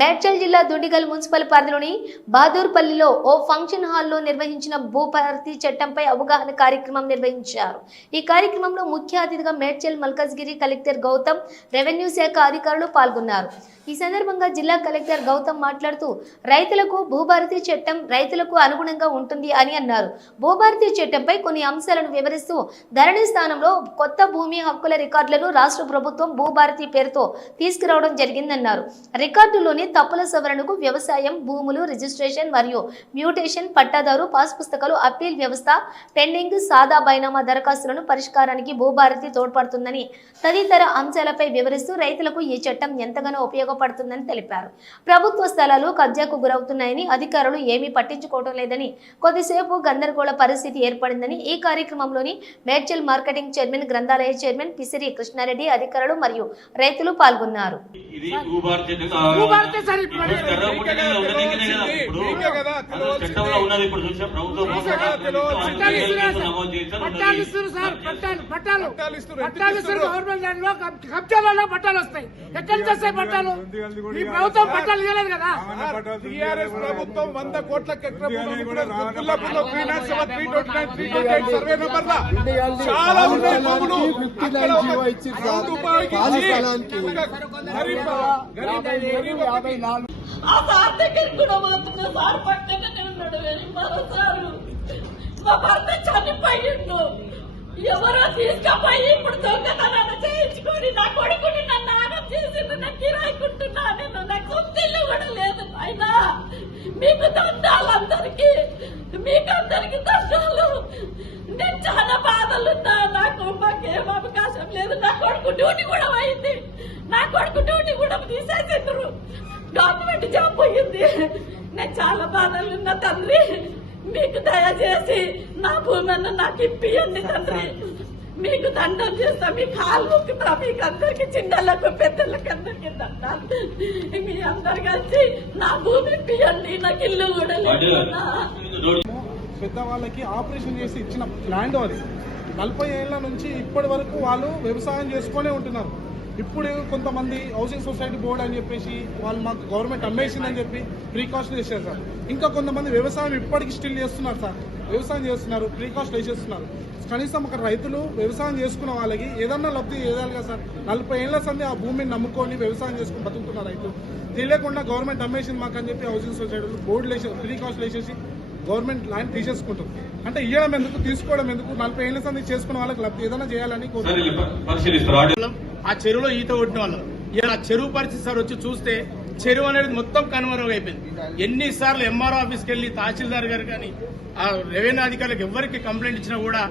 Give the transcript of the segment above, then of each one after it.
మేడ్చల్ జిల్లా దుండిగల్ మున్సిపల్ పరిధిలోని బహదూర్పల్లిలో ఓ ఫంక్షన్ హాల్లో నిర్వహించిన భూభారతి చట్టంపై అవగాహన కార్యక్రమం నిర్వహించారు. ఈ కార్యక్రమంలో ముఖ్య అతిథిగా మేడ్చల్ మల్కజ్గిరి కలెక్టర్ గౌతమ్ రెవెన్యూ శాఖ అధికారులు పాల్గొన్నారు. ఈ సందర్భంగా జిల్లా కలెక్టర్ గౌతమ్ మాట్లాడుతూ రైతులకు భూభారతి చట్టం రైతులకు అనుగుణంగా ఉంటుంది అని అన్నారు. భూభారతి చట్టంపై కొన్ని అంశాలను వివరిస్తూ ధరణి స్థానంలో కొత్త భూమి హక్కుల రికార్డులను రాష్ట్ర ప్రభుత్వం భూభారతి పేరుతో తీసుకురావడం జరిగిందన్నారు. రికార్డులోని తప్పుల సవరణకు వ్యవసాయం భూములు రిజిస్ట్రేషన్ మరియు మ్యూటేషన్ పట్టాదారు పాస్ పుస్తకాలు అప్పీల్ వ్యవస్థ పెండింగ్ సాదా బైనామా దరఖాస్తులను పరిష్కారానికి భూభారతి తోడ్పడుతుందని తదితర అంశాలపై వివరిస్తూ రైతులకు ఈ చట్టం ఎంతగానో ఉపయోగపడుతుందని తెలిపారు. ప్రభుత్వ స్థలాలు కబ్జాకు గురవుతున్నాయని అధికారులు ఏమీ పట్టించుకోవడం లేదని కొద్దిసేపు గందరగోళ పరిస్థితి ఏర్పడిందని ఈ కార్యక్రమంలోని మేడ్చల్ మార్కెటింగ్ చైర్మన్ గ్రంథాలయ చైర్మన్ పిసిరి కృష్ణారెడ్డి అధికారులు మరియు రైతులు పాల్గొన్నారు. ఇది భూభారతి భూభారతి సార్ కదా చట్టంలో ఉన్నది ఇప్పుడు ప్రభుత్వం. పట్టాలు సార్ పట్టాలు పట్టాలు పట్టాలు? గవర్నమెంట్ కబ్జాలలో పట్టాలు వస్తాయి ఎక్కడి నుంచి వస్తాయి పట్టాలు ఈ ప్రభుత్వం పట్టాలు ఇవ్వలేదు కదా టీఆర్ఎస్ ప్రభుత్వం వంద కోట్ల సర్వే చాలా ఉన్నాయి భూములు గరీబ్ గరీబ్ ఆ సార్ దగ్గరికి కూడా పోతున్నా సార్ పక్కనే ఉన్నాడు కానీ మరో సారు. మా భర్త చనిపోయిండు. ఎవరో తీసుకపోయి ఇప్పుడు దొంగతనాన్ని చేయించుకొని నా కొడుకుని నన్ను ఆనం చేసిండు నా కిరాయికుంటున్నా నేను నాకు సొంత కూడా లేదు అయినా మీకు దండాలందరికీ మీకు అందరికి దండాలు. నేను చాలా బాధలున్నా నాకు మాకేం అవకాశం లేదు. నా కొడుకు డ్యూటీ కూడా అయింది నా కొడుకు డ్యూటీ కూడా తీసేసిండ్రు. గవర్నమెంట్ జాబ్ పోయింది. నేను చాలా బాధలు ఉన్న తండ్రి. మీకు దయచేసి నా భూమిని నాకు ఇప్పియండి తండ్రి. మీకు దండం చేస్తా. మీ కాలు మొక్కుతా మీకు అందరికి చిన్నలకు పెద్దలకు అందరికి దండాలు. మీ అందరు కలిసి నా భూమి ఇప్పియండి. నాకు ఇల్లు కూడా లేకున్నా పెద్దవాళ్ళకి ఆపరేషన్ చేసి ఇచ్చిన ల్యాండ్ అది. నలభై ఏళ్ళ నుంచి ఇప్పటి వరకు వాళ్ళు వ్యవసాయం చేసుకునే ఉంటున్నారు. ఇప్పుడు కొంతమంది హౌసింగ్ సొసైటీ బోర్డు అని చెప్పేసి వాళ్ళు మాకు గవర్నమెంట్ అమ్మేసిందని చెప్పి ప్రీకాషన్ వేసారు సార్. ఇంకా కొంతమంది వ్యవసాయం ఇప్పటికి స్టిల్ చేస్తున్నారు సార్. వ్యవసాయం చేస్తున్నారు ప్రీకాషన్ వేసేస్తున్నారు కనీసం ఒక రైతులు వ్యవసాయం చేసుకున్న వాళ్ళకి ఏదన్నా లబ్ధి ఏదాలి కదా సార్. నలభై ఏళ్ళ సంది ఆ భూమిని నమ్ముకొని వ్యవసాయం చేసుకుని బతుకుతున్నారు రైతులు తెలియకుండా గవర్నమెంట్ అమ్మేసింది మాకు అని చెప్పి హౌసింగ్ సొసైటీలు బోర్డులు వేసేసి ప్రీకాషన్ వేసేసి గవర్నమెంట్ ల్యాండ్ తీసేసుకుంటుంది. అంటే ఇవ్వడం ఎందుకు తీసుకోవడం ఎందుకు నలభై ఏళ్ళ సంది చేసుకున్న వాళ్ళకి లబ్ధి ఏదైనా చేయాలని ఆ చెరువులో ఈత కొట్టిన వాళ్ళం. ఇలా చెరువు పరిస్థితి సార్ వచ్చి చూస్తే చెరువు అనేది మొత్తం కనుమరుగు అయిపోయింది. ఎన్నిసార్లు ఎంఆర్ఓ ఆఫీస్కి వెళ్ళి తహసీల్దార్ గారు కానీ ఆ రెవెన్యూ అధికారులకు ఎవరికి కంప్లైంట్ ఇచ్చినా కూడా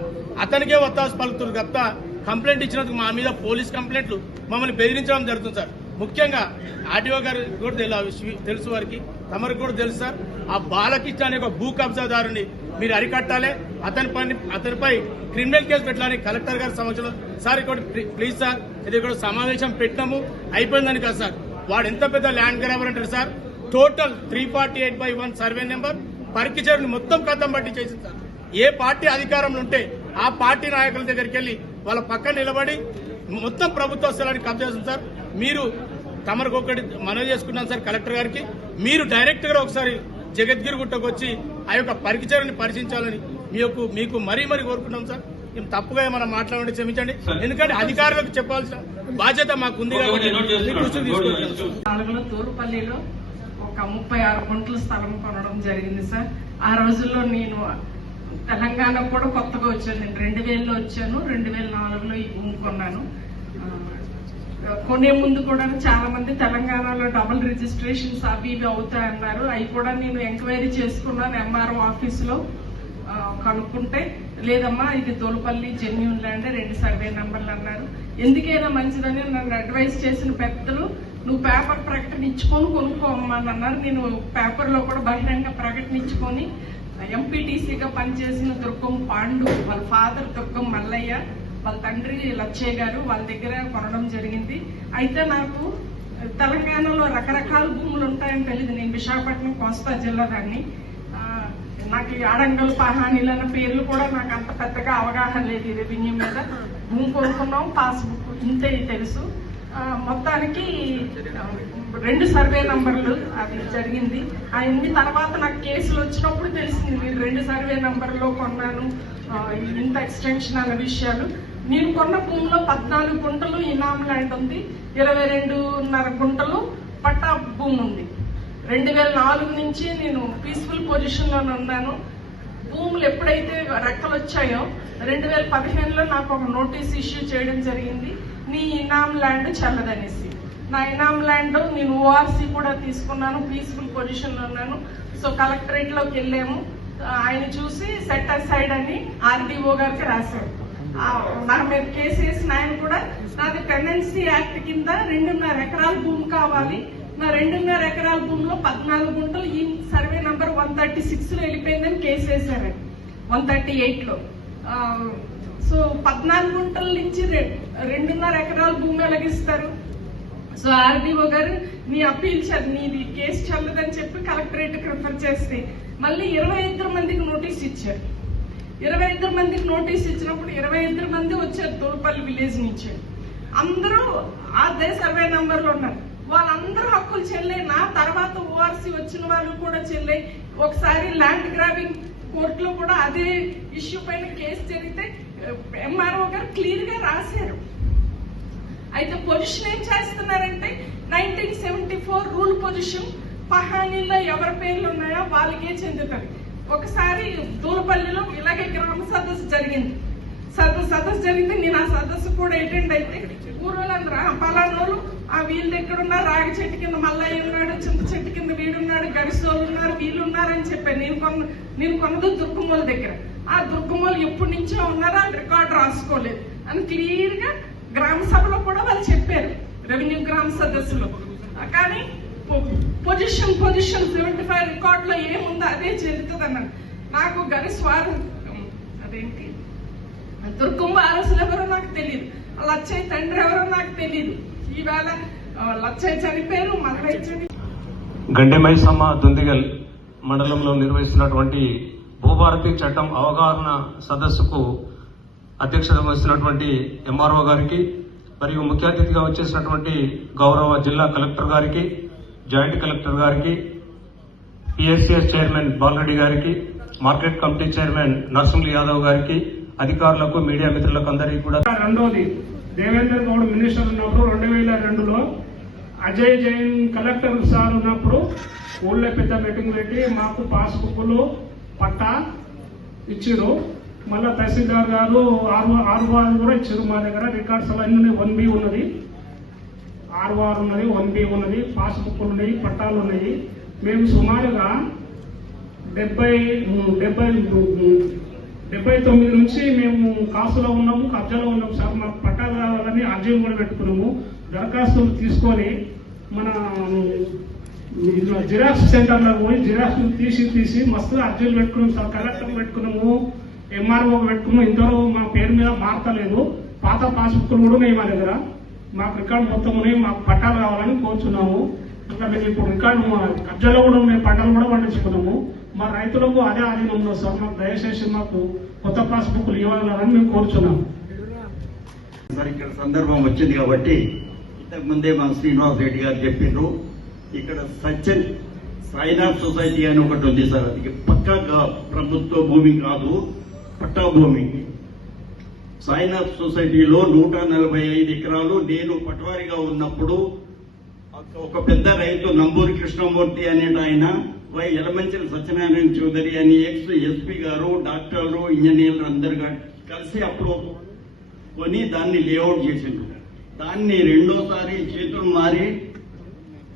అతనికే ఒత్తాసు పలుకుతుంది తప్ప కంప్లైంట్ ఇచ్చినందుకు మా మీద పోలీస్ కంప్లైంట్లు మమ్మల్ని బెదిరించడం జరుగుతుంది సార్. ముఖ్యంగా ఆర్డీఓ గారు కూడా తెలుసు వారికి. తమరికి కూడా తెలుసు సార్. ఆ బాలకిష్ట అనే ఒక భూ కబ్జాదారుని మీరు అరికట్టాలి. అతని పని అతనిపై క్రిమినల్ కేసు పెట్టాలని కలెక్టర్ గారి సమక్షంలో సార్ ఇక్కడ ప్లీజ్ సార్ ఇది ఇక్కడ సమావేశం పెట్టినాము. అయిపోయిందని కాదు సార్. వాడు ఎంత పెద్ద ల్యాండ్ గ్రాబర్ అంటారు sir? Total three forty eight by one survey number పరికిచర్ని మొత్తం కథం బట్టి చేసింది సార్. ఏ పార్టీ అధికారంలో ఉంటే ఆ పార్టీ నాయకుల దగ్గరికి వెళ్ళి వాళ్ళ పక్కన నిలబడి మొత్తం ప్రభుత్వ స్థలాన్ని కబ్జా చేస్తుంది సార్. మీరు తమరికి ఒకటి మనవి చేసుకున్నాను సార్ కలెక్టర్ గారికి. మీరు డైరెక్ట్గా ఒకసారి జగద్గిరి గుట్టకు వచ్చి ఆ యొక్క పరిచయాన్ని పరిశీలించాలని మీకు మీకు మరీ మరీ కోరుకున్నాం సార్. మేము తప్పుగా ఏమైనా మాట్లాడండి క్షమించండి. ఎందుకంటే అధికారులకు చెప్పాల్సిన బాధ్యత మాకు ఉంది కాబట్టి తూరుపల్లిలో ఒక ముప్పై ఆరు గుంటల స్థలం కొనడం జరిగింది సార్. ఆ రోజుల్లో నేను తెలంగాణ కూడా కొత్తగా వచ్చాను. నేను రెండు వేలలో వచ్చాను. రెండు వేల నాలుగులో ఈ భూమి కొన్నాను. కొనే ముందు కూడా చాలా మంది తెలంగాణలో డబుల్ రిజిస్ట్రేషన్స్ అవి ఇవి అవుతాయన్నారు. అవి కూడా నేను ఎంక్వైరీ చేసుకున్నాను ఎంఆర్ఓ ఆఫీస్లో కనుక్కుంటే. లేదమ్మా ఇది తోలుపల్లి జెన్యున్ ల్యాండ్ రెండు సర్వే నెంబర్లు అన్నారు. ఎందుకైనా మంచిదని నన్ను అడ్వైస్ చేసిన పెద్దలు నువ్వు పేపర్ ప్రకటన ఇచ్చుకొని కొనుక్కోమ్మా అని అన్నారు. నేను పేపర్లో కూడా బహిరంగ ప్రకటన ఇచ్చుకొని ఎంపీటీసీగా పనిచేసిన దుర్గం పాండు వాళ్ళ ఫాదర్ దుర్గం మల్లయ్య వాళ్ళ తండ్రి లచ్చయ్య గారు వాళ్ళ దగ్గర కొనడం జరిగింది. అయితే నాకు తెలంగాణలో రకరకాల భూములు ఉంటాయని తెలియదు. నేను విశాఖపట్నం కోస్తా జిల్లా దాన్ని. నాకు ఈ ఆడంగల్ పహానీలు అన్న పేర్లు కూడా నాకు అంత పెద్దగా అవగాహన లేదు ఇది రెవెన్యూ మీద. భూమి కొనుక్కున్నాం పాస్బుక్ ఇంతే తెలుసు. మొత్తానికి రెండు సర్వే నంబర్లు అది జరిగింది. అవన్నీ తర్వాత నాకు కేసులు వచ్చినప్పుడు తెలిసింది. నేను రెండు సర్వే నంబర్లో కొన్నాను. ఇంత ఎక్స్టెన్షన్ అన్న విషయాలు. నేను కొన్న భూమిలో పద్నాలుగు గుంటలు ఇనాం ల్యాండ్ ఉంది. ఇరవై రెండున్నర గుంటలు పట్టా భూమి ఉంది. రెండు వేల నాలుగు నుంచి నేను పీస్ఫుల్ పొజిషన్లోనే ఉన్నాను. భూములు ఎప్పుడైతే రెక్కలు వచ్చాయో రెండు వేల పదిహేనులో నాకు ఒక నోటీస్ ఇష్యూ చేయడం జరిగింది. నీ ఇనాం ల్యాండ్ చల్లదనేసి. నా ఇనాం ల్యాండ్ నేను ఓఆర్సీ కూడా తీసుకున్నాను పీస్ఫుల్ పొజిషన్లో ఉన్నాను. సో కలెక్టరేట్లోకి వెళ్ళాము. ఆయన చూసి సెట్ అసైడ్ అని ఆర్డీఓ గారికి రాశారు నా మీద కేసు వేసిన ఆయన కూడా నాది టెండెన్సీ యాక్ట్ కింద రెండున్నర ఎకరాల భూమి కావాలి. నా రెండున్నర ఎకరాల భూమిలో పద్నాలుగు గుంటలు ఈ సర్వే నంబర్ వన్ థర్టీ సిక్స్లో వెళ్ళిపోయిందని కేసు వేశారు వన్ థర్టీ ఎయిట్లో. సో పద్నాలుగు గుంటల నుంచి రెండున్నర ఎకరాల భూమి ఎలగిస్తారు సో ఆర్డీఓ గారు నీ అప్పీల్ చదు నీది కేసు చల్లదని చెప్పి కలెక్టరేట్ రిఫర్ చేస్తే మళ్ళీ ఇరవై ఇద్దరు మందికి నోటీస్ ఇచ్చారు. ఇరవై ఇద్దరు మందికి నోటీస్ ఇచ్చినప్పుడు ఇరవై ఇద్దరు మంది వచ్చారు తోపల్లి విలేజ్ నుంచి. అందరూ అదే సర్వే నంబర్లో ఉన్నారు. వాళ్ళందరూ హక్కులు చెల్లే నా తర్వాత ఓఆర్సీ వచ్చిన వాళ్ళు కూడా చెల్లే. ఒకసారి ల్యాండ్ గ్రాబింగ్ కోర్టులో కూడా అదే ఇష్యూ పైన కేసు జరిగితే ఎంఆర్ఓ గారు క్లియర్గా రాశారు. అయితే పొజిషన్ ఏం చేస్తున్నారంటే nineteen seventy four rule position పహానీలో ఎవరి పేర్లు ఉన్నాయో వాళ్ళకే చెందుతారు. ఒకసారి దూలపల్లిలో ఇలాగే గ్రామ సదస్సు జరిగింది. సదస్సు సదస్సు జరిగితే నేను ఆ సదస్సు కూడా అటెండ్ అయితే ఊరోళ్ళందరూ "ఆ, పలానోళ్ళు ఆ వీళ్ళ ఎక్కడున్నారు? రాగి చెట్టు కింద మల్లయ్య ఉన్నాడు చింత చెట్టు కింద వీడున్నాడు గడిసోళ్ళు ఉన్నారు వీళ్ళు ఉన్నారని అని చెప్పాను. నేను కొన్న నేను కొన్నది దుర్గమ్మోల దగ్గర. ఆ దుర్గమ్మోలు ఎప్పటి నుంచో ఉన్నారో అది రికార్డు రాసుకోలేదు. అని క్లియర్గా గ్రామ సభలో కూడా వాళ్ళు చెప్పారు. రెవెన్యూ గ్రామ సదస్సులో. కానీ పొజిషన్ పొజిషన్ సెవెంటీ ఫైవ్ రికార్డులో ఏముందో అదే చెల్లుతుంది అన్నాడు నాకు గని స్వారు అదేంటి? దుర్గుంబ అరసులు ఎవరో నాకు తెలియదు లచ్చయ్య తండ్రి ఎవరో నాకు తెలియదు ఈవేళ లచ్చయ్య చనిపోయారు మల్లయ్య చని గండె మైసమ్మ దుందిగల్ మండలంలో నిర్వహిస్తున్నటువంటి భూభారతి చట్టం అవగాహన సదస్సుకు అధ్యక్షత వహిస్తున్నటువంటి ఎంఆర్ఓ గారికి మరియు ముఖ్య అతిథిగా వచ్చేసినటువంటి గౌరవ జిల్లా కలెక్టర్ గారికి జాయింట్ కలెక్టర్ గారికి పిఎస్సిఎస్ చైర్మన్ బాలరెడ్డి గారికి market committee chairman Narsimhulu Yadav గారికి అధికారులకు మీడియా మిత్రులకు అందరికీ కూడా రెండోది దేవేంద్ర గౌడ్ మినిస్టర్ ఉన్నప్పుడు రెండు వేల రెండులో అజయ్ జైన్ కలెక్టర్ సార్ ఉన్నప్పుడు ఊళ్ళో పెద్ద మీటింగ్ పెట్టి మాకు పాస్బుక్లు పట్టా ఇచ్చిరు మళ్ళీ తహసీల్దార్ గారు ఆరు ఆరు కూడా ఇచ్చారు మా దగ్గర రికార్డ్స్ అవన్నీ వన్ బి ఉన్నది. ఆరు ఉన్నది వన్ బి ఉన్నది పాస్బుక్లు ఉన్నాయి పట్టాలు ఉన్నాయి. మేము సుమారుగా డెబ్బై డెబ్బై డెబ్బై తొమ్మిది నుంచి మేము కాసులో ఉన్నాము కబ్జాలో ఉన్నాము సార్. మాకు పట్టాలు కావాలని అర్జీలు కూడా పెట్టుకున్నాము. దరఖాస్తులు తీసుకొని మన జిరాక్స్ సెంటర్లో పోయి జిరాక్స్ తీసి తీసి మస్తు అర్జీలు పెట్టుకున్నాం సార్. కలెక్టర్ పెట్టుకున్నాము ఎంఆర్ఓ పెట్టుకున్నాము. ఇంతవరకు మా పేరు మీద మార్తలేదు పాత పాస్బుక్లు కూడా ఉన్నాయి మా దగ్గర. మాకు రికార్డు మొత్తం మాకు పట్టాలు కావాలని కోరుచున్నాము. ఇంకా మేము ఇప్పుడు రికార్డు మా కబ్జాలో కూడా మేము పంటలు కూడా పండించుకున్నాము మా రైతులకు అదే ఆధీనంలో సార్ మాకు దయచేసి మాకు కొత్త పాస్బుక్లు ఇవ్వాలని మేము కోరుచున్నాము. సార్ ఇక్కడ సందర్భం వచ్చింది కాబట్టి ఇంతకు ముందే మా శ్రీనివాస్ రెడ్డి గారు చెప్పిండ్రు ఇక్కడ సత్యన్ సాయినాథ్ సొసైటీ అని ఒకటి ఉంది సార్. అది పక్కా ప్రభుత్వ భూమి కాదు పట్టా భూమి. సాయినాథ్ సొసైటీలో నూట నలభై ఐదు ఎకరాలు నేను పటవారిగా ఉన్నప్పుడు ఒక పెద్ద రైతు నంబూరి కృష్ణమూర్తి అనే ఆయన వై ఎలమంచిల సత్యనారాయణ చౌదరి అని ఎక్స్ ఎస్పీ గారు డాక్టర్లు ఇంజనీర్లు అందరు కలిసి అప్పుడు కొని దాన్ని లేఅవుట్ చేసిండు దాన్ని రెండోసారి చేతులు మారి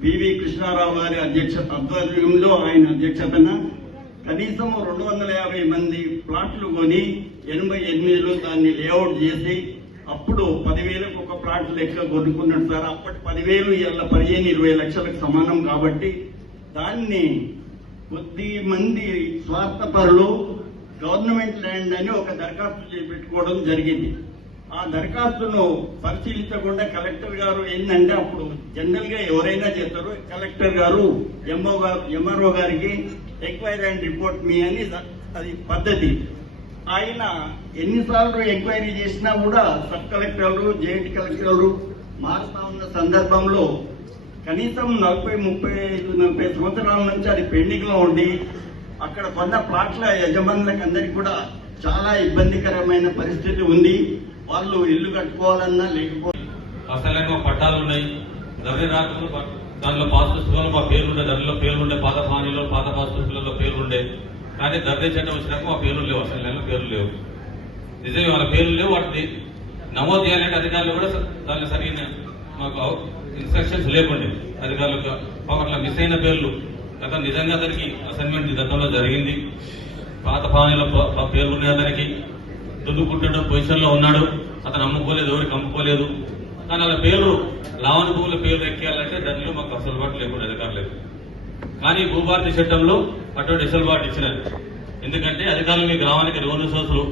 వివి కృష్ణారావు గారి అధ్యక్షత ఆధ్వర్యంలో ఆయన అధ్యక్షతన కనీసం రెండు వందల యాభై మంది ప్లాట్లు కొని ఎనభై ఎనిమిదిలో దాన్ని లేఅవుట్ చేసి అప్పుడు పదివేలకు ఒక ప్లాట్ లెక్క కొనుక్కున్నాడు సార్. అప్పటి పదివేలు ఇలా పదిహేను ఇరవై లక్షలకు సమానం కాబట్టి దాన్ని కొద్ది మంది స్వార్థపరులు గవర్నమెంట్ ల్యాండ్ అని ఒక దరఖాస్తు చేపెట్టుకోవడం జరిగింది. ఆ దరఖాస్తును పరిశీలించకుండా కలెక్టర్ గారు ఏంటంటే అప్పుడు జనరల్గా ఎవరైనా చేస్తారు కలెక్టర్ గారు ఎంఓ గారు ఎంఆర్ఓ గారికి ఎంక్వైరీ అండ్ రిపోర్ట్ మీ అని అది పద్ధతి. ఆయన ఎన్నిసార్లు ఎంక్వైరీ చేసినా కూడా సబ్ కలెక్టర్లు జాయింట్ కలెక్టర్లు మారుతా ఉన్న సందర్భంలో కనీసం నలభై ముప్పై ఐదు నలభై సంవత్సరాల నుంచి అది పెండింగ్లో ఉండి అక్కడ కొన్న ప్లాట్ల యజమానులకు అందరికి కూడా చాలా ఇబ్బందికరమైన పరిస్థితి ఉంది. వాళ్ళు ఇల్లు కట్టుకోవాలన్నా లేకపోతే అసలైన పట్టాలు ఉన్నాయి. దర్రి రాకుండా దానిలో పాస్ పుస్తకాలు మా దానిలో పేర్లు ఉండే పాత పానీలో పాత పాస్ పుస్తకాల్లో పేర్లు కానీ దర్దే చట్టం వచ్చినాక మా పేర్లు లేవు అసలు నెలలో పేర్లు లేవు. నిజమే వాళ్ళ పేర్లు లేవు వాటిని నమోదు చేయాలంటే అధికారులు కూడా దాన్ని సరైన మాకు ఇన్స్ట్రక్షన్స్ లేకుండే. అధికారులకు ఒకట్ల అట్లా మిస్ అయిన పేర్లు. గత నిజంగా అతనికి అసైన్మెంట్ గతంలో జరిగింది. పాత పానీలో పేర్లు ఉన్నాయి అతనికి. దుద్దుకుంటున్న పొజిషన్లో ఉన్నాడు. అతను అమ్ముకోలేదు ఎవరికి అమ్ముకోలేదు. కానీ వాళ్ళ పేర్లు లావణ భూముల పేర్లు ఎక్కేయాలంటే దానిలో మాకు అసలుబాటు లేకుండా అధికారులు. కానీ భూభారతి చట్టంలో అటువంటి వెసులుబాటు ఇచ్చినారు ఎందుకంటే అధికారులు మీ గ్రామానికి రెవెన్యూ సోర్సులు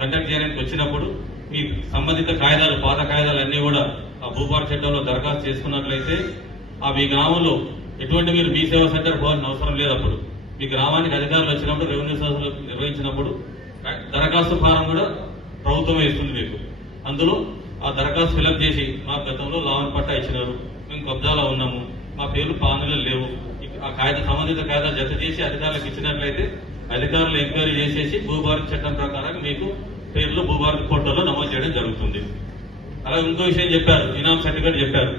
కండక్ట్ చేయడానికి వచ్చినప్పుడు మీ సంబంధిత కాయిదాలు పాత కాయిదాలు అన్ని కూడా ఆ భూపాల చట్టంలో దరఖాస్తు చేసుకున్నట్లయితే ఆ మీ గ్రామంలో ఎటువంటి మీరు మీ సేవా సెంటర్ పోవాల్సిన అవసరం లేదు అప్పుడు. మీ గ్రామానికి అధికారులు వచ్చినప్పుడు రెవెన్యూ సోర్సులు నిర్వహించినప్పుడు దరఖాస్తు ఫారం కూడా ప్రభుత్వం ఇస్తుంది మీకు. అందులో ఆ దరఖాస్తు ఫిలప్ చేసి మా గతంలో లావన్ పట్టా ఇచ్చినారు. మేము కబ్జాలో ఉన్నాము. మా పేర్లు పానులు లేవు. ఆ కాగిత సంబంధిత కాగితాలు జత చేసి అధికారులకు ఇచ్చినట్లయితే అధికారులు ఎంక్వైరీ చేసేసి భూభారతి చట్టం ప్రకారం మీకు పేర్లు భూభారతి పోర్టల్లో నమోదు చేయడం జరుగుతుంది. అలాగే ఇంకో విషయం చెప్పారు ఇనామ్ సర్టిఫికేట్ చెప్పారు.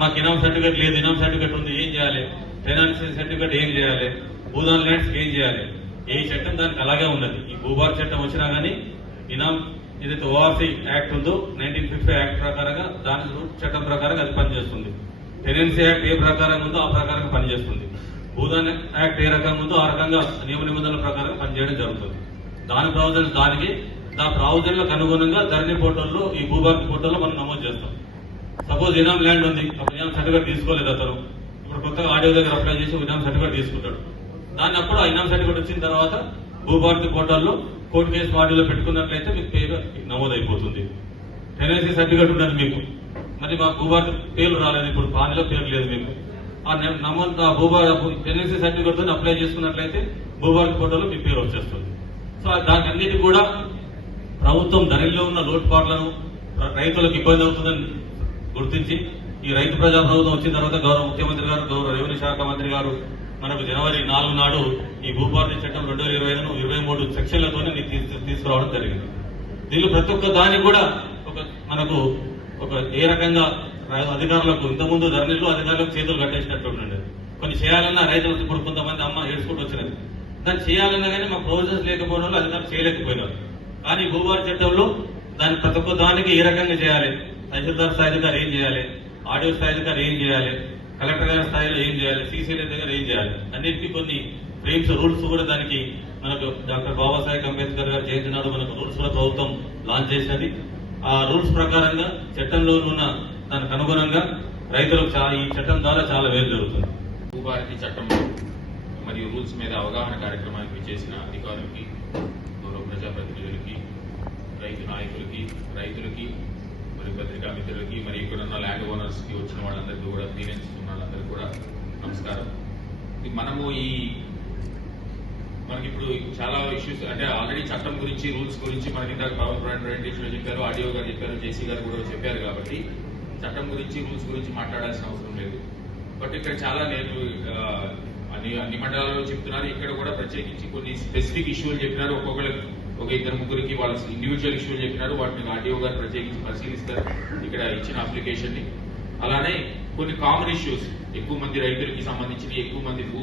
మాకు ఇనామ్ సర్టిఫికేట్ లేదు ఇనామ్ సర్టిఫికేట్ ఉంది ఏం చేయాలి? ఫైనాన్షియల్ సర్టిఫికేట్ ఏం చేయాలి? భూదాన్ ల్యాండ్స్ ఏం చేయాలి? ఏ చట్టం దానికి అలాగే ఉన్నది. ఈ భూభారతి చట్టం వచ్చినా కానీ ఇనామ్ ఏదైతే ఓఆర్సీ యాక్ట్ ఉందో నైన్టీన్ ఫిఫ్టీ యాక్ట్ ప్రకారంగా దాని చట్టం ప్రకారంగా అది పనిచేస్తుంది. టెనెన్సీ యాక్ట్ ఏ ప్రకారం ఉందో ఆ ప్రకారంగా పనిచేస్తుంది. భూదాన్ యాక్ట్ ఏ రకంగా ఉందో ఆ రకంగా నియమ నిబంధనల ప్రకారం పనిచేయడం జరుగుతుంది. దాని ప్రావిజన్ దానికి దా ప్రావిజన్లకు అనుగుణంగా ధరణి పోర్టల్లో ఈ భూభారతి పోర్టల్లో మనం నమోదు చేస్తాం. సపోజ్ ఇనాం ల్యాండ్ ఉంది అప్పుడు ఇనాం సర్టిఫికేట్ తీసుకోలేదు అతను. ఇప్పుడు కొత్తగా ఆడియో దగ్గర అప్లై చేసి ఇనాం సర్టిఫికేట్ తీసుకుంటాడు. దాన్ని అప్పుడు ఆ ఇనాం సర్టిఫికేట్ వచ్చిన తర్వాత భూభారతి పోర్టల్లో కోర్టు కేసు మాడ్యూల్లో పెట్టుకున్నట్లయితే మీకు పేరు నమోదైపోతుంది. టెనెన్సీ సర్టిఫికేట్ ఉండదు మీకు. అంటే మా భూభారతి పేర్లు రాలేదు ఇప్పుడు పానీలో పేరు లేదు మీకు. ఆ నె- నమోదు ఆ భూభారతి టెనెన్సీ సర్టిఫికేట్తో అప్లై చేసుకున్నట్లయితే భూభారతి పోర్టల్లో మీ పేరు వచ్చేస్తుంది. సో దానికి అన్నిటి కూడా ప్రభుత్వం ధరలో ఉన్న లోటుపాట్లను రైతులకు ఇబ్బంది అవుతుందని గుర్తించి ఈ రైతు ప్రజా ప్రభుత్వం వచ్చిన తర్వాత గౌరవ ముఖ్యమంత్రి గారు గౌరవ రెవెన్యూ శాఖ మంత్రి గారు మనకు జనవరి నాలుగు నాడు ఈ భూభారతి చట్టం రెండు వేల ఇరవై ఐదును ఇరవై మూడు సెక్షన్లతోనే తీసుకురావడం జరిగింది. దీనిలో ప్రతి ఒక్క దానికి కూడా ఒక మనకు ఒక ఏ రకంగా అధికారులకు ఇంతకుముందు ధరణిలో అధికారులకు చేతులు కట్టేసినట్టు ఉండండి. కొన్ని చేయాలన్నా రైతులకు ఇప్పుడు కొంతమంది అమ్మ ఏడ్చుకుంటూ వచ్చినది దాన్ని చేయాలన్నా కానీ మా ప్రొవిజన్స్ లేకపోవడం వల్ల అధికారులు చేయలేకపోయినారు. కానీ భూభారత చట్టంలో దాని ప్రతి ఒక్క దానికి ఏ రకంగా చేయాలి? తహసీల్దార్ స్థాయి అధికారి ఏం చేయాలి? ఆడియో స్థాయి అధికారి ఏం చేయాలి? కలెక్టర్ గారి స్థాయిలో ఏం చేయాలి? సీసీల దగ్గర ఏం చేయాలి? అన్నిటికీ కొన్ని ఫ్రేమ్స్ రూల్స్ కూడా దానికి మనకు డాక్టర్ బాబాసాహెబ్ అంబేద్కర్ గారు జయంతి మనకు రూల్స్ కూడా ప్రభుత్వం లాంచ్ చేసినది ఆ రూల్స్ ప్రకారంగా చట్టంలో ఉన్న దానికి అనుగుణంగా రైతులకు చాలా ఈ చట్టం ద్వారా చాలా వేలు జరుగుతుంది. భూభారతి చట్టం మరియు రూల్స్ మీద అవగాహన కార్యక్రమానికి చేసిన అధికారులకి గౌరవ ప్రజాప్రతినిధులకి రైతు నాయకులకి రైతులకి మరియు పత్రికా మిత్రులకి మరి ఇక్కడ ఉన్న ల్యాండ్ ఓనర్స్కి వచ్చిన వాళ్ళందరికీ కూడా క్లియరెన్స్ ఉన్న వాళ్ళందరికీ కూడా నమస్కారం. ఇది మనము ఈ మనకి ఇప్పుడు చాలా ఇష్యూస్ అంటే ఆల్రెడీ చట్టం గురించి రూల్స్ గురించి మనకి ఇందాక పవన్ ప్రజెంటేషన్ చెప్పారు ఆడియో గారు చెప్పారు జేసీ గారు కూడా చెప్పారు కాబట్టి చట్టం గురించి రూల్స్ గురించి మాట్లాడాల్సిన అవసరం లేదు. బట్ ఇక్కడ చాలా నేను అన్ని అన్ని మండలాల్లో చెప్తున్నారు ఇక్కడ కూడా ప్రత్యేకించి కొన్ని స్పెసిఫిక్ ఇష్యూలు చెప్పినారు. ఒక్కొక్కరికి ఒక ఇద్దరు ముగ్గురికి వాళ్ళ ఇండివిజువల్ ఇష్యూలు చెప్పినారు. వాటిని ఆర్టీఓ గారు ప్రత్యేకించి పరిశీలిస్తారు. ఇక్కడ ఇచ్చిన అప్లికేషన్ని. అలానే కొన్ని కామన్ ఇష్యూస్ ఎక్కువ మంది రైతులకి సంబంధించిన ఎక్కువ మంది భూ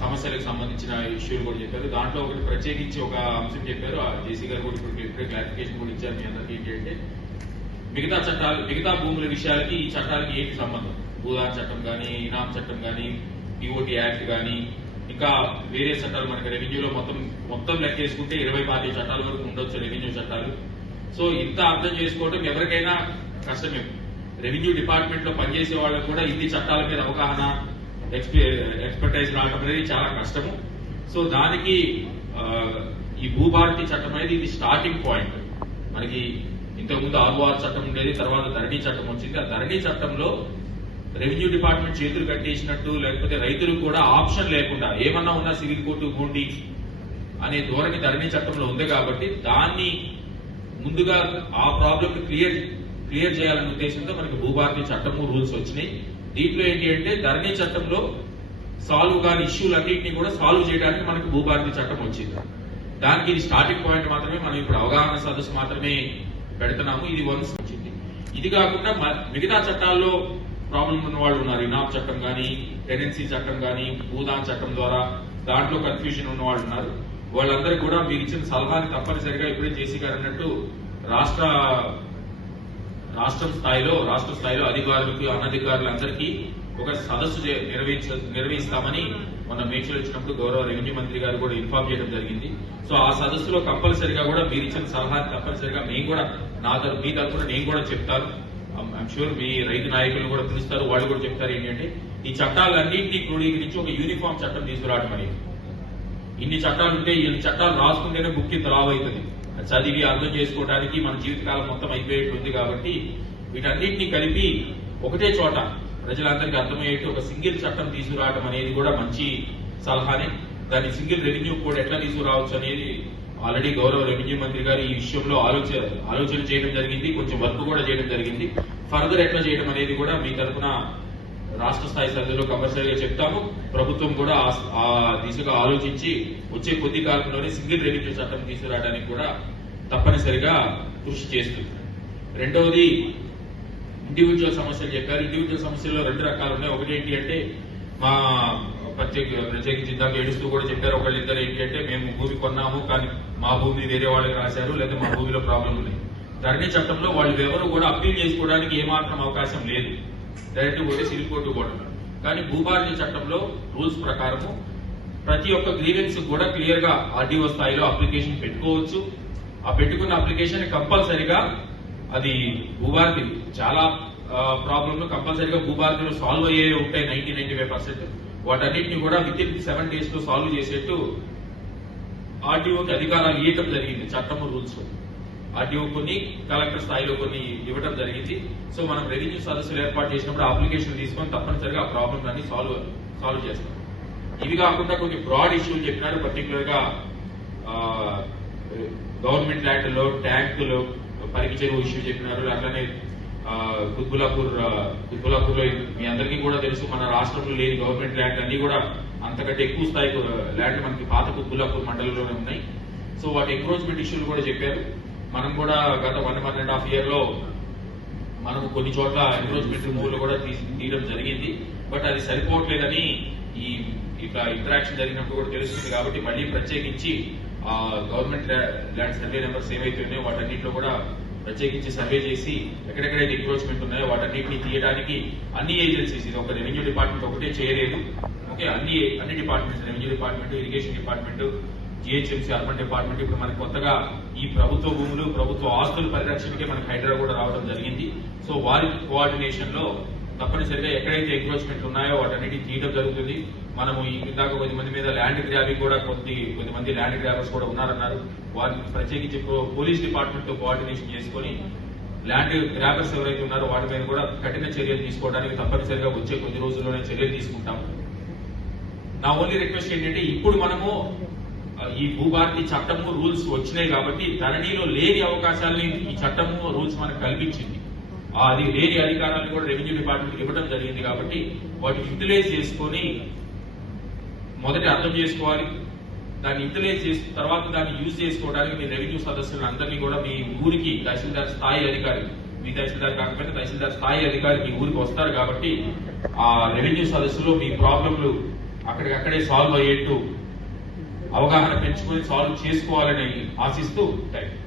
సమస్యలకు సంబంధించిన ఇష్యూలు కూడా చెప్పారు. దాంట్లో ఒకటి ప్రత్యేకించి ఒక అంశం చెప్పారు. ఆ జేసీ గారు కూడా ఇప్పుడు ఇప్పుడే క్లారిఫికేషన్ కూడా ఇచ్చారు మీ అందరికీ ఏంటంటే మిగతా చట్టాలు మిగతా భూముల విషయాలకి ఈ చట్టాలకి ఏంటి సంబంధం? భూదాన్ చట్టం కానీ ఇనాం చట్టం కానీ పిఓటి యాక్ట్ కానీ ఇంకా వేరే చట్టాలు మనకి రెవెన్యూలో మొత్తం మొత్తం లెక్క చేసుకుంటే ఇరవై పాతి చట్టాల వరకు ఉండొచ్చు రెవెన్యూ చట్టాలు. సో ఇంత అర్థం చేసుకోవడం ఎవరికైనా కష్టమే. రెవెన్యూ డిపార్ట్మెంట్లో పనిచేసే వాళ్ళకు కూడా ఇన్ని చట్టాల మీద అవగాహన ఎక్స్పర్టైజ్ రావడం అనేది చాలా కష్టము. సో దానికి ఈ భూభారతి చట్టం అనేది ఇది స్టార్టింగ్ పాయింట్ మనకి ఇంతకుముందు ఆర్ఓఆర్ చట్టం ఉండేది తర్వాత ధరణి చట్టం వచ్చింది. ఆ ధరణి చట్టంలో రెవెన్యూ డిపార్ట్మెంట్ చేతులు కట్టేసినట్టు లేకపోతే రైతులు కూడా ఆప్షన్ లేకుండా ఏమన్నా ఉన్నా సివిల్ కోర్టు గోండి అనే ధోరణి ధరణి చట్టంలో ఉంది కాబట్టి దాన్ని ముందుగా ఆ ప్రాబ్లమ్ క్లియర్ క్లియర్ చేయాలనే ఉద్దేశంతో మనకి భూభారతి చట్టము రూల్స్ వచ్చినాయి. దీంట్లో ఏంటి అంటే ధరణి చట్టంలో సాల్వ్ కాని ఇష్యూలన్నింటినీ కూడా సాల్వ్ చేయడానికి మనకు భూభారతి చట్టం వచ్చింది. దానికి ఇది స్టార్టింగ్ పాయింట్ మాత్రమే మనం ఇప్పుడు అవగాహన సదస్సు మాత్రమే పెడుతున్నాము. ఇది వన్స్ వచ్చింది. ఇది కాకుండా మ- మిగతా చట్టాల్లో ప్రాబ్లం ఉన్న వాళ్ళు ఉన్నారు. ఇనామ్ చట్టం కానీ టెనెన్సీ చట్టం కానీ భూదాన్ చట్టం ద్వారా దాంట్లో కన్ఫ్యూజన్ ఉన్న వాళ్ళు ఉన్నారు. వాళ్ళందరూ కూడా మీరు ఇచ్చిన సలహాని తప్పనిసరిగా ఇప్పుడే జేసీ గారు అన్నట్టు రాష్ట్ర రాష్ట్రం స్థాయిలో రాష్ట్ర స్థాయిలో అధికారులకు అనధికారులందరికీ ఒక సదస్సు నిర్వహించ నిర్వహిస్తామని మొన్న మేడ్చల్ వచ్చినప్పుడు గౌరవ రెవెన్యూ మంత్రి గారు కూడా ఇన్ఫార్మ్ చేయడం జరిగింది. సో ఆ సదస్సులో కంపల్సరిగా కూడా మీరు ఇచ్చిన సలహా తప్పనిసరిగా మేము కూడా నా తరఫు మీ తరఫున నేను కూడా చెప్తాను. ఐఎమ్ షూర్ మీ రైతు నాయకులు కూడా పిలుస్తారు వాళ్ళు కూడా చెప్తారు ఏంటంటే ఈ చట్టాలన్నింటినీ క్రోడీకరించి ఒక యూనిఫామ్ చట్టం తీసుకురావడం అనేది. ఇన్ని చట్టాలు ఉంటే ఇన్ని చట్టాలు రాసుకుంటేనే బుక్కి తలావైతుంది చదివి అర్థం చేసుకోవడానికి మన జీవితకాలం మొత్తం అయిపోయేటుంది కాబట్టి వీటన్నిటిని కలిపి ఒకటే చోట ప్రజలందరికీ అర్థమయ్యేట్టు ఒక సింగిల్ చట్టం తీసుకురావడం అనేది కూడా మంచి సలహానే. దాని సింగిల్ రెవెన్యూ కోడ్ ఎట్లా తీసుకురావచ్చు అనేది ఆల్రెడీ గౌరవ రెవెన్యూ మంత్రి గారు ఈ విషయంలో ఆలోచన ఆలోచన చేయడం జరిగింది కొంచెం వర్క్ కూడా చేయడం జరిగింది. ఫర్దర్ ఎట్లా చేయడం అనేది కూడా మీ తరఫున రాష్ట్ర స్థాయి సభ్యులు కంపల్సరీగా చెప్తాము. ప్రభుత్వం కూడా ఆ- దిశగా ఆలోచించి వచ్చే కొద్ది కాలంలోనే సింగిల్ రెవెన్యూ చట్టం తీసుకురావడానికి కూడా తప్పనిసరిగా కృషి చేస్తుంది. రెండవది ఇండివిజువల్ సమస్యలు చెప్పారు. ఇండివిజువల్ సమస్యల్లో రెండు రకాలు ఉన్నాయి. ఒకటి ఏంటి అంటే మా ప్రత్యేక ప్రత్యేకించి ఇందాక ఏడుస్తూ కూడా చెప్పారు. ఒకళ్ళు ఇద్దరు ఏంటి అంటే మేము భూమి కొన్నాము కానీ మా భూమి వేరే వాళ్ళకి రాశారు లేదా మా భూమిలో ప్రాబ్లం ఉన్నాయి ధరణి చట్టంలో వాళ్ళు ఎవరు కూడా అప్పీల్ చేసుకోవడానికి ఏమాత్రం అవకాశం లేదు. డైరెక్ట్ పోతే సివిల్ కోర్టు పోతున్నారు. కానీ భూభారతి చట్టంలో రూల్స్ ప్రకారము ప్రతి ఒక్క గ్రీవెన్స్ కూడా క్లియర్గా ఆర్డీఓ స్థాయిలో అప్లికేషన్ పెట్టుకోవచ్చు. ఆ పెట్టుకున్న అప్లికేషన్ కంపల్సరిగా అది భూభారతి చాలా ప్రాబ్లమ్ కంపల్సరిగా భూభారతిలో సాల్వ్ అయ్యే ఉంటాయి నైన్టీ నైన్టీ ఫైవ్ పర్సెంట్. వాటన్నిటిని కూడా విత్ ఇన్ సెవెన్ డేస్లో సాల్వ్ చేసేట్టు ఆర్టీఓకి అధికారాలు ఇవ్వటం జరిగింది చట్టము రూల్స్. ఆర్టీఓ కొన్ని కలెక్టర్ స్థాయిలో కొన్ని ఇవ్వడం జరిగింది. సో మనం రెవెన్యూ సదస్సులు ఏర్పాటు చేసినప్పుడు అప్లికేషన్ తీసుకొని తప్పనిసరిగా ఆ ప్రాబ్లమ్ అన్ని సాల్వ్ సాల్వ్ చేస్తాం. ఇవి కాకుండా కొన్ని బ్రాడ్ ఇష్యూలు చెప్పినారు. పర్టికులర్గా గవర్నమెంట్ ల్యాండ్లో ట్యాంకులు పరికి చెరువు ఇష్యూ చెప్పినారు. అట్లనే కుత్బులాపూర్ కుత్బులాపూర్లో మీ అందరికీ కూడా తెలుసు మన రాష్ట్రంలో లేని గవర్నమెంట్ ల్యాండ్ అన్ని కూడా అంతకంటే ఎక్కువ స్థాయి ల్యాండ్ మనకి పాత కుత్బులాపూర్ మండలంలోనే ఉన్నాయి. సో వాటి ఎంక్రోచ్మెంట్ ఇష్యూలు కూడా చెప్పారు. మనం కూడా గత వన్ వన్ అండ్ హాఫ్ ఇయర్లో మనం కొన్ని చోట్ల ఎంక్రోచ్మెంట్ రిమూవల్ కూడా తీయడం జరిగింది. బట్ అది సరిపోవట్లేదని ఈ ఇట్లా ఇంటరాక్షన్ జరిగినప్పుడు కూడా తెలుస్తుంది కాబట్టి మళ్ళీ ప్రత్యేకించి ఆ గవర్నమెంట్ ల్యాండ్ సర్వే నెంబర్స్ ఏవైతే ఉన్నాయో వాటన్నింటిలో కూడా ప్రత్యేకించి సర్వే చేసి ఎక్కడెక్కడైతే ఎంక్రోచ్మెంట్ ఉన్నాయో వాటన్నింటినీ తీయడానికి అన్ని ఏజెన్సీస్ ఇది ఒక రెవెన్యూ డిపార్ట్మెంట్ ఒకటే చేయలేదు. ఓకే అన్ని అన్ని departments revenue department irrigation department GHMC urban department ఇప్పుడు మనకి కొత్తగా ఈ ప్రభుత్వ భూములు ప్రభుత్వ ఆస్తుల పరిరక్షణకే మనకి హైదరాబాద్ కూడా రావడం జరిగింది. సో వారి కోఆర్డినేషన్లో తప్పనిసరిగా ఎక్కడైతే ఎంక్రోచ్మెంట్ ఉన్నాయో వాటన్నిటి తీయడం జరుగుతుంది. మనము ఈ ఇందాక కొద్ది మంది మీద ల్యాండ్ గ్రాబింగ్ కూడా కొద్ది కొద్ది మంది ల్యాండ్ గ్రాబర్స్ కూడా ఉన్నారన్నారు. వారిని ప్రత్యేకించి పోలీస్ డిపార్ట్మెంట్తో కోఆర్డినేషన్ చేసుకొని ల్యాండ్ గ్రాబర్స్ ఎవరైతే ఉన్నారో వాటి మీద కూడా కఠిన చర్యలు తీసుకోవడానికి తప్పనిసరిగా వచ్చే కొద్ది రోజుల్లోనే చర్యలు తీసుకుంటాం నా ఓన్లీ రిక్వెస్ట్ ఏంటంటే ఇప్పుడు మనము ఈ భూభారతి చట్టము రూల్స్ వచ్చినాయి కాబట్టి ధరణిలో లేని అవకాశాలని ఈ చట్టము రూల్స్ మనకు కల్పించింది. అది లేని అధికారాలు కూడా రెవెన్యూ డిపార్ట్మెంట్ ఇవ్వడం జరిగింది కాబట్టి వాటిని యూటిలైజ్ చేసుకొని మొదటి అర్థం చేసుకోవాలి. దాన్ని యూటిలైజ్ చేసి తర్వాత దాన్ని యూజ్ చేసుకోవడానికి మీ రెవెన్యూ సదస్సులను అందరినీ కూడా మీ ఊరికి తహసీల్దార్ స్థాయి అధికారి మీ తహసీల్దార్ కాకపోతే తహసీల్దార్ స్థాయి అధికారి మీ ఊరికి వస్తారు కాబట్టి ఆ రెవెన్యూ సదస్సులో మీ ప్రాబ్లంలు అక్కడికక్కడే సాల్వ్ అయ్యేట్టు అవగాహన పెంచుకొని సాల్వ్ చేసుకోవాలని ఆశిస్తూ థ్యాంక్ యూ